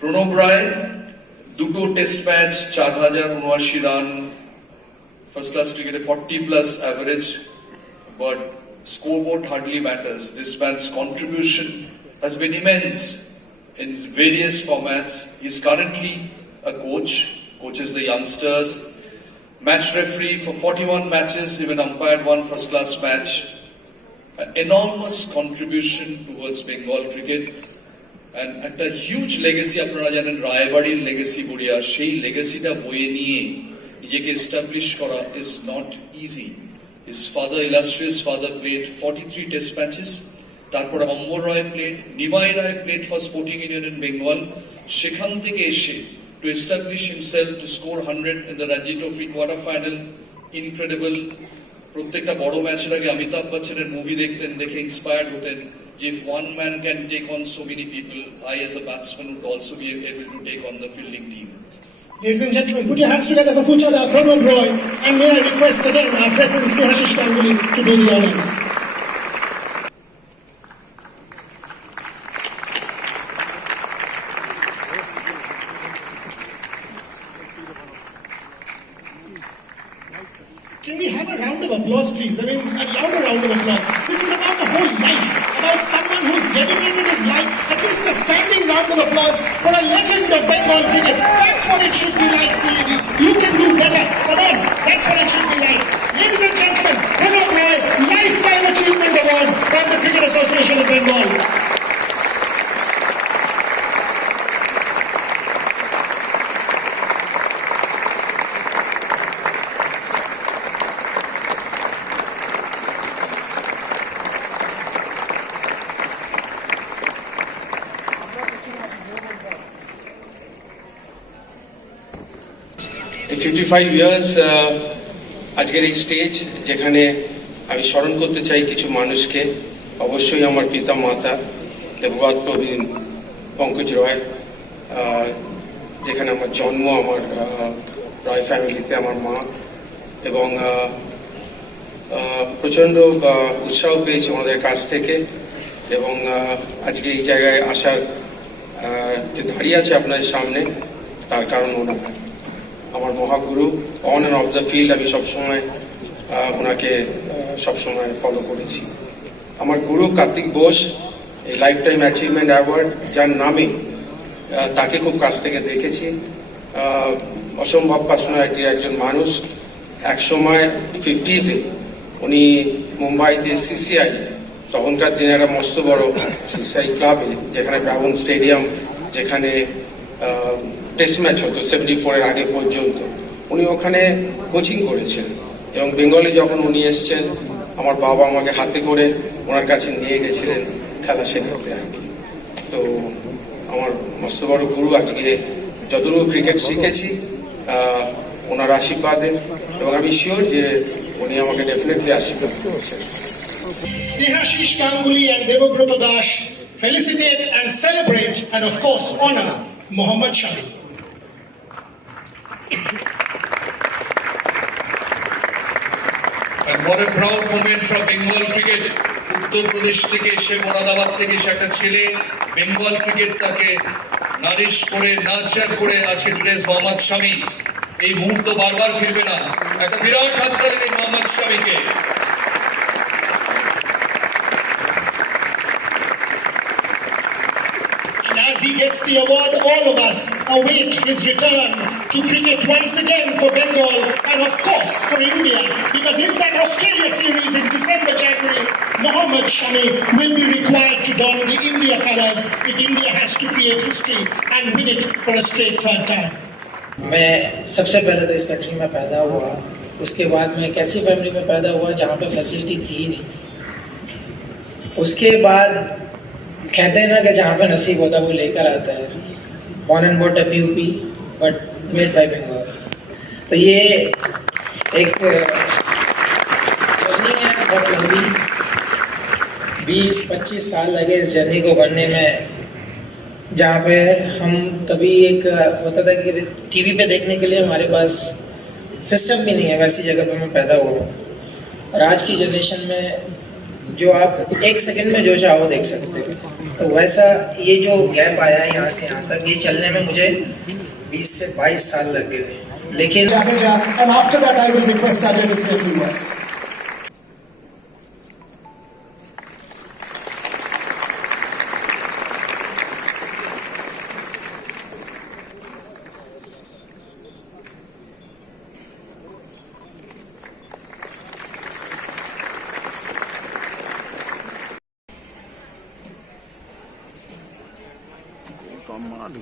প্রণব রায় দুটো test match 4079 run, first class cricket 40 plus average, but scoreboard hardly matters. This man's contribution has been immense in various formats. He's currently a coach, coaches the youngsters, match referee for 41 matches, even umpired one first class match. An enormous contribution towards Bengal cricket. And একটা huge legacy, আপনারা জানেন রায়বাড়ির legacy বড়িয়া, সেই লেগেসিটা বয়ে নিয়ে নিজেকে establish করা is not easy. His father, illustrious father, played 43 test matches. তারপরে Ambar Roy played, Nimai Roy played for Sporting Union in Bengal. সেখান থেকে এসে to establish himself, to score 100 in the Ranji Trophy quarter final, incredible. প্রত্যেকটা বড় ম্যাচের আগে অমিতাভ বচ্চনের মুভি দেখতেন, দেখে ইন্সপায়ার্ড হতেন যে if one man can take on so many people, I as a batsman would also be able to take on the fielding team. Ladies and gentlemen, put your hands together for Fuchada Pranab Roy, and may I request again our President Snehashish Ganguly to do the honours. Can we have a round of applause, please? I mean, a louder round of applause. This is about the whole life, about someone who's dedicated his life. At least a standing round of applause for a legend of Bengal cricket. That's what it should be like, CAB. You can do better. Come on, that's what it should be like. Ladies and gentlemen, Pranab Roy, Lifetime Achievement Award from the Cricket Association of Bengal. এই 55 years আজকের এই stage, যেখানে আমি স্মরণ করতে চাই কিছু মানুষকে। অবশ্যই আমার পিতা মাতা দেবব্রত প্রবীণ পঙ্কজ রয়, যেখানে আমার জন্ম, আমার রয় ফ্যামিলিতে আমার মা, এবং প্রচণ্ড উৎসাহ পেয়েছি ওনাদের কাছ থেকে। এবং আজকে এই জায়গায় আসার যে দাঁড়িয়ে আছে আপনাদের সামনে, তার কারণ ওনারা আমার মহাগুরু। On and off the field আমি সবসময় ওনাকে সবসময় ফলো করেছি। আমার গুরু কার্তিক বোস, এই লাইফ টাইম অ্যাচিভমেন্ট অ্যাওয়ার্ড যার নামে, তাকে খুব কাছ থেকে দেখেছি। অসম্ভব পার্সোনালিটির একজন মানুষ। একসময় 50s উনি মুম্বাইতে সিসিআই, তখনকার দিনে একটা মস্ত বড় সিসিআই ক্লাবে, যেখানে ব্রাভন স্টেডিয়াম, যেখানে টেস্ট ম্যাচ হতো 74-এর আগে পর্যন্ত, উনি ওখানে কোচিং করেছেন। এবং বেঙ্গলে যখন উনি এসছেন, আমার বাবা আমাকে হাতে করে ওনার কাছে নিয়ে গেছিলেন খেলা শেখাতে আর কি। তো আমার মস্ত বড় গুরু। আজকে যতটুকু ক্রিকেট শিখেছি ওনার আশীর্বাদে, এবং আমি শিওর যে উনি আমাকে ডেফিনেটলি আশীর্বাদ করেছেন। Snehashish Ganguly and Debobroto Dash felicitate and celebrate and of course honor Mohammad Shami. And what a proud moment from Bengal cricket. Uttar Pradesh থেকে এসে, মোরাদাবাদ থেকে এসে একটা ছেলে বেঙ্গল ক্রিকেট তাকে নারিশ করে, নার্চার করে আজকে টুডেজ মোহাম্মদ শামি। এই মুহূর্ত বারবার ফিরবে না। একটা বিরাট হাততালি দিন Mohammad শামিকে। As he gets the award, all of us await his return to cricket once again for Bengal and of course for India, because in that Australia series in December, January, Mohammad Shami will be required to don the India colours if India has to create history and win it for a straight third time. मैं सबसे पहले तो इस country में पैदा हुआ, उसके बाद मैं एक ऐसी फैमिली में पैदा हुआ जहाँ पे फैसिलिटी थी नहीं। उसके बाद कहते हैं ना कि जहाँ पे नसीब होता है वो लेकर आता है। Born and brought up UP but made by Bengal. तो ये एक जर्नी है बहुत लंबी, 20-25 साल लगे इस जर्नी को बनने में, जहाँ पे हम कभी एक होता था कि टीवी पे देखने के लिए हमारे पास सिस्टम भी नहीं है, वैसी जगह पे मैं पैदा हुआ। और आज की जनरेशन में जो आप एक सेकंड में जो चाहो देख सकते हो। तो वैसा ये जो गैप आया है यहाँ से यहाँ तक, ये चलने में मुझे 20 से 22 साल लग गए, लेकिन Jadeja, and after that I will request Ajay to say a few words. Come on,